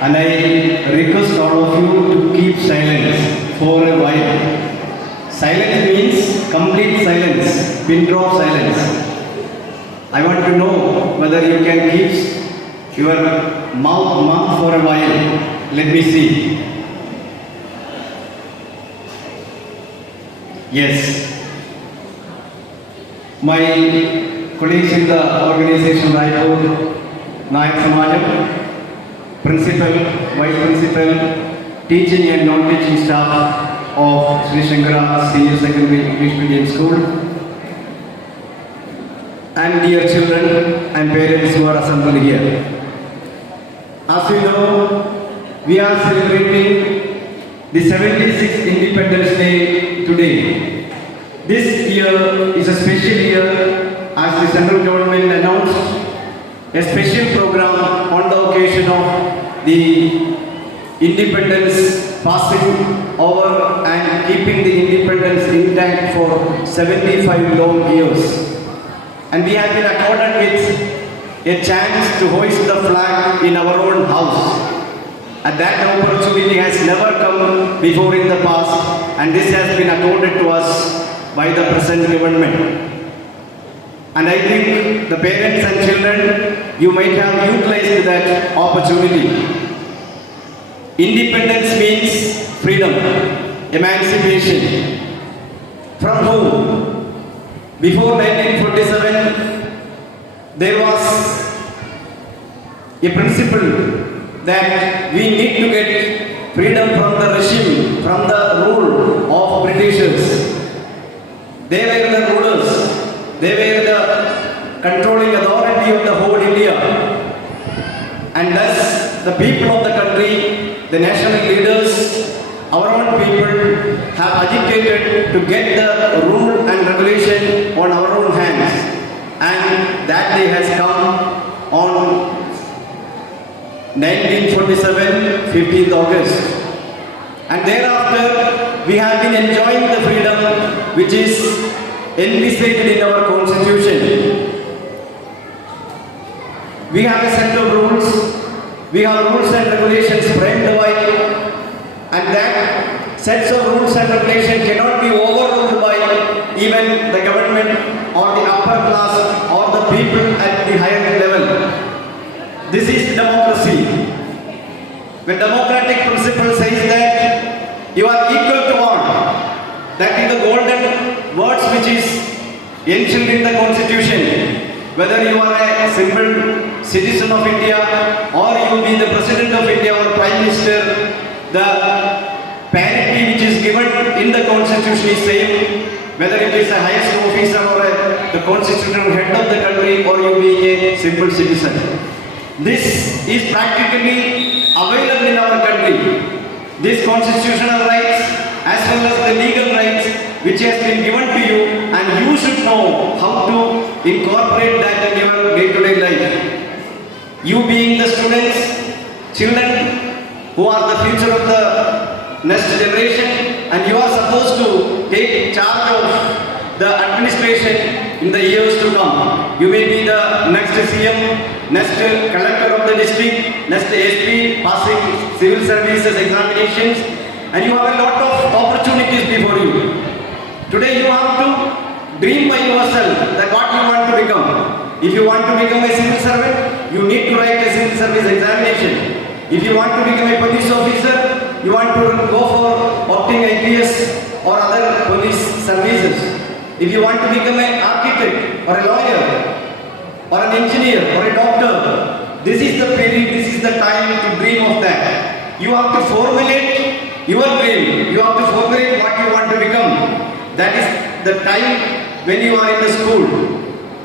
and I request all of you to keep silence for a while. Silence means complete silence, pin drop silence. I want to know whether you can keep your mouth mum for a while. Let me see. Yes. My colleagues in the organization Raipur, Nayak Samajam, Principal, Vice Principal, teaching and non-teaching staff of Sri Shankara Senior Secondary English Medium School, and dear children and parents who are assembled here. As you know, we are celebrating the 76th Independence Day today. This year is a special year as the central government announced a special program on the occasion of the independence passing over and keeping the independence intact for 75 long years. And we have been accorded with a chance to hoist the flag in our own house. And that opportunity has never come before in the past, and this has been accorded to us by the present government. And I think the parents and children, you might have utilized that opportunity. Independence means freedom, emancipation. From whom? Before 1947, there was a principle that we need to get freedom from the regime, from the rule of Britishers. They were the rulers, they were the controlling authority of the whole India. And thus, the people of the country, the national leaders, our own people have agitated to get the rule and regulation on our own hands. And that day has come on 1947, 15th August. And thereafter, we have been enjoying the freedom which is envisaged in our constitution. We have a set of rules, we have rules and regulations framed by, and that sets of rules and regulations cannot be overruled by even the government or the upper class or the people at the higher level. This is democracy. When democratic principle says that you are equal to all, that is the golden words which is enshrined in the constitution. Whether you are a simple citizen of India or you be the president of India or prime minister, the parity which is given in the constitution is same. Whether it is a highest officer or the constitutional head of the country or you be a simple citizen. This is practically available in our country. These constitutional rights as well as the legal rights which has been given to you, and you should know how to incorporate that in your day-to-day life. You being the students, children who are the future of the next generation, and you are supposed to take charge of the administration in the years to come. You may be the next CM, next collector of the district, next SP, passing civil services examinations, and you have a lot of opportunities before you. Today you have to dream by yourself that what you want to become. If you want to become a civil servant, you need to write a civil service examination. If you want to become a police officer, you want to go for opting IPS or other police services. If you want to become an architect or a lawyer or an engineer or a doctor, this is the period, this is the time to dream of that. You have to formulate your dream. You have to formulate what you want to become. That is the time when you are in the school.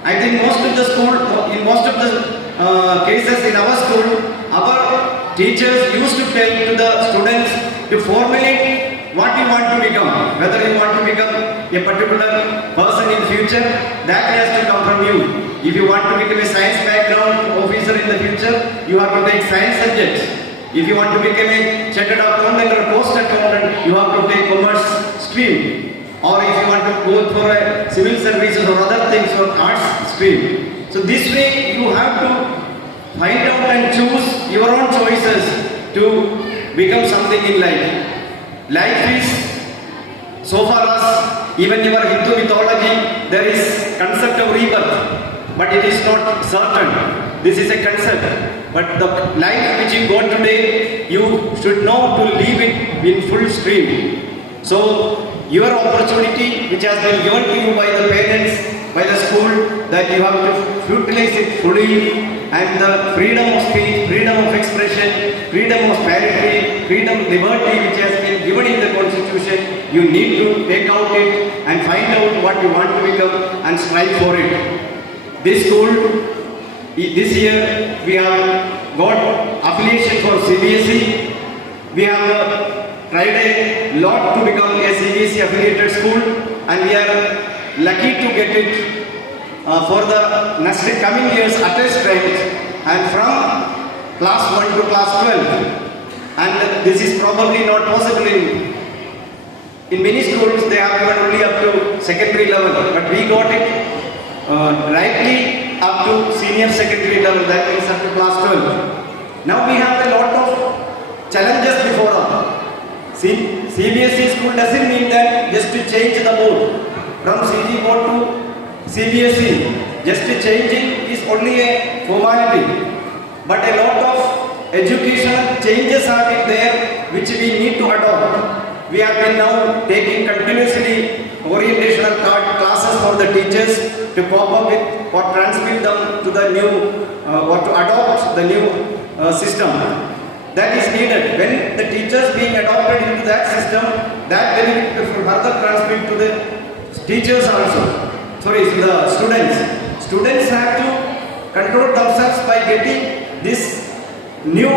I think most of the school, in most of the cases in our school, our teachers used to tell to the students to formulate what you want to become. Whether you want to become a particular person in future, that has to come from you. If you want to become a science background officer in the future, you have to take science subjects. If you want to become a chartered accountant or post accountant, you have to take commerce stream. Or if you want to go for a civil services or other things or arts stream. So this way you have to find out and choose your own choices to become something in life. Life is, so far as even your Hindu mythology, there is concept of rebirth, but it is not certain. This is a concept. But the life which you got today, you should know to live it in full stream. So your opportunity which has been given to you by the parents, by the school, that you have to utilize it fully, and the freedom of speech, freedom of expression, freedom of parity, freedom, liberty which has been given in the constitution, you need to take out it and find out what you want to become and strive for it. This school, this year we have got affiliation for CBSE. We have tried a lot to become a CBSE affiliated school, and we are lucky to get it for the next coming years at a strength, and from class 1 to class 12. And this is probably not possible in many schools. They have given only up to secondary level, but we got it rightly up to senior secondary level, that means up to class 12. Now we have a lot of challenges before us. CBSE school doesn't mean that just to change the board from CG board to CBSE. Just changing is only a formality, but a lot of educational changes are there which we need to adopt. We have been now taking continuously orientational classes for the teachers to cope up with or transmit them to the new or to adopt the new system that is needed. When the teachers being adopted into that system, that benefit will further transmit to the teachers also. Sorry, to the students. Students have to control themselves by getting this new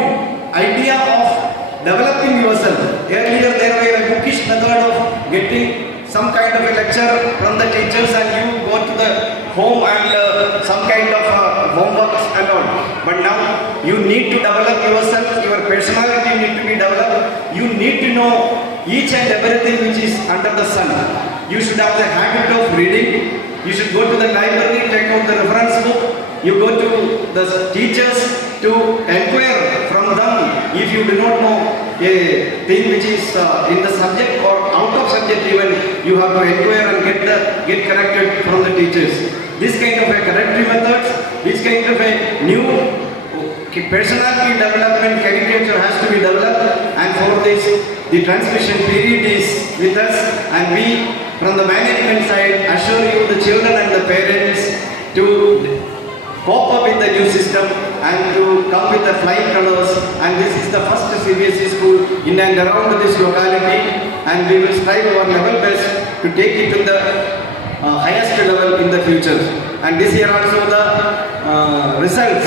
idea of developing yourself. Earlier there were a bookish method of getting some kind of a lecture from the teachers, and you go to the home and some kind of homeworks and all. But now you need to develop yourself, your personality need to be developed. You need to know each and everything which is under the sun. You should have the habit of reading. You should go to the library, take out the reference book. You go to the teachers to inquire from them if you do not know a thing which is in the subject or out of subject even. You have to inquire and get corrected from the teachers. This kind of a corrective methods, this kind of a new personality development caricature has to be developed, and for this the transmission period is with us, and we from the management side assure you, the children and the parents, to cope up with the new system and to come with the flying colors. And this is the first CBSE school in and around this locality, and we will strive our level best to take it to the highest level in the future. And this year also the results,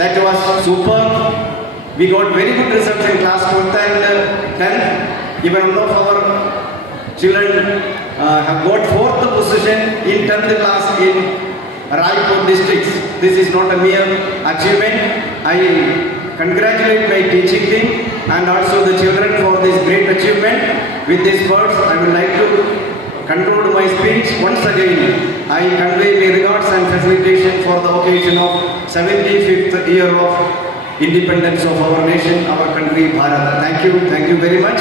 that was super. We got very good results in class 12th and 10th. Even one of our children have got 4th position in 10th class in Raipur districts. This is not a mere achievement. I congratulate my teaching team and also the children for this great achievement. With these words, I would like to conclude my speech. Once again, I convey my regards and facilitation for the occasion of 75th year of independence of our nation, our country, Bharat. Thank you very much.